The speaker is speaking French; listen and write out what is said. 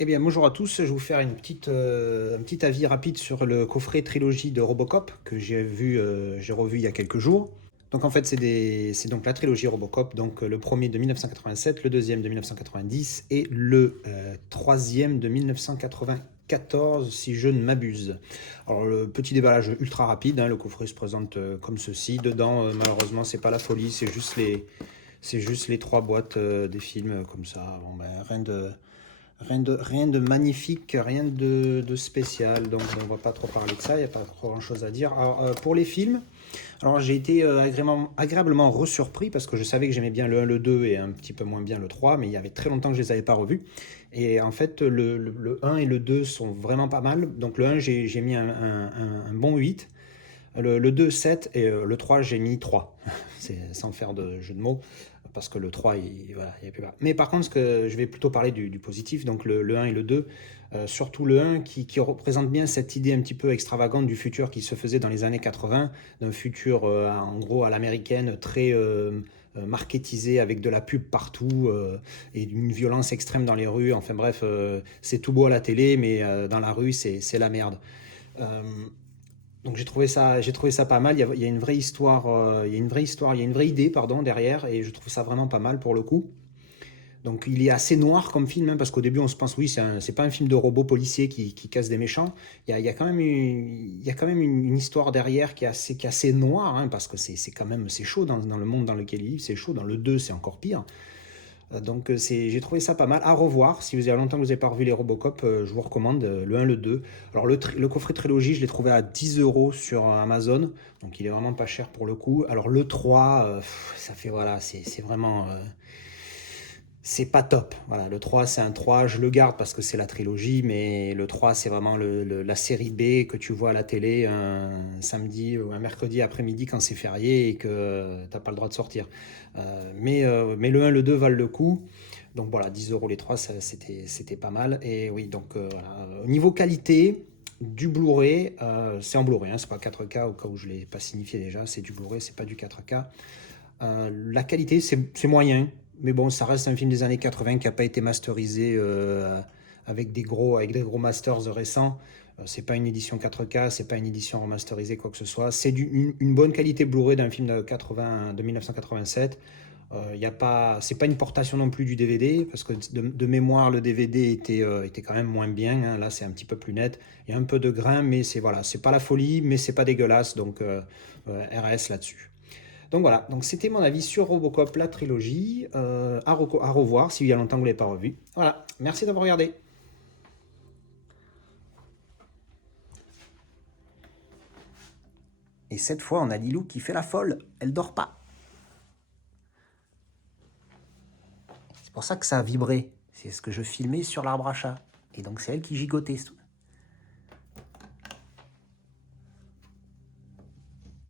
Eh bien, bonjour à tous, je vais vous faire un petit avis rapide sur le coffret trilogie de Robocop que j'ai revu il y a quelques jours. Donc en fait, c'est donc la trilogie Robocop, donc le premier de 1987, le deuxième de 1990 et le troisième de 1994, si je ne m'abuse. Alors le petit déballage ultra rapide, hein, le coffret se présente comme ceci. Dedans, malheureusement, c'est pas la folie, c'est juste les trois boîtes des films comme ça. Bon, ben, rien de magnifique, rien de spécial, donc on va pas trop parler de ça, il n'y a pas trop grand chose à dire. Alors, pour les films, alors j'ai été agréablement resurpris parce que je savais que j'aimais bien le 1, le 2 et un petit peu moins bien le 3, mais il y avait très longtemps que je les avais pas revus. Et en fait, le 1 et le 2 sont vraiment pas mal. Donc le 1, j'ai mis un bon 8. Le 2, 7 et le 3, j'ai mis 3. C'est sans faire de jeu de mots, parce que le 3, voilà, il n'y a plus bas. Mais par contre, je vais plutôt parler du positif, donc le 1 et le 2. Surtout le 1 qui représente bien cette idée un petit peu extravagante du futur qui se faisait dans les années 80, d'un futur en gros à l'américaine, très marketisé avec de la pub partout et une violence extrême dans les rues. Enfin bref, c'est tout beau à la télé, mais dans la rue, c'est la merde. Euh, donc j'ai trouvé ça pas mal. Il y a une vraie histoire, il y a une vraie histoire, il y a une vraie idée, pardon, derrière, et je trouve ça vraiment pas mal pour le coup. Donc il est assez noir comme film, hein, parce qu'au début on se pense oui, c'est pas un film de robot policier qui casse des méchants. Il y a quand même une histoire derrière qui est assez noire, hein, parce que c'est quand même c'est chaud dans le monde dans lequel il vit, c'est chaud. Dans le 2 c'est encore pire. Donc j'ai trouvé ça pas mal à revoir. Si vous avez longtemps que vous n'avez pas revu les Robocop, je vous recommande le 1, le 2. Alors le coffret trilogie, je l'ai trouvé à 10 euros sur Amazon, donc il est vraiment pas cher pour le coup. Alors le 3, ça fait voilà, c'est vraiment c'est pas top. Voilà, le 3 c'est un 3, je le garde parce que c'est la trilogie, mais le 3 c'est vraiment la série B que tu vois à la télé un samedi ou un mercredi après-midi quand c'est férié et que t'as pas le droit de sortir. Mais le 1, le 2 valent le coup. Donc voilà, 10 euros les 3, c'était pas mal. Et oui, donc voilà. Au niveau qualité, du Blu-ray, c'est en Blu-ray, hein, c'est pas 4K au cas où je ne l'ai pas signifié déjà, c'est du Blu-ray, c'est pas du 4K. La qualité, c'est moyen, mais bon, ça reste un film des années 80 qui n'a pas été masterisé avec des gros masters récents. C'est pas une édition 4K, c'est pas une édition remasterisée, quoi que ce soit. C'est une bonne qualité Blu-ray d'un film de 1987. C'est pas une portation non plus du DVD, parce que de mémoire, le DVD était quand même moins bien, hein. Là, c'est un petit peu plus net. Il y a un peu de grain, mais c'est voilà, c'est pas la folie, mais c'est pas dégueulasse, donc RS là-dessus. Donc voilà, donc c'était mon avis sur Robocop, la trilogie. À revoir s'il y a longtemps que vous ne l'avez pas revu. Voilà, merci d'avoir regardé. Et cette fois, on a Lilou qui fait la folle. Elle dort pas. C'est pour ça que ça a vibré. C'est ce que je filmais sur l'arbre à chat. Et donc c'est elle qui gigotait.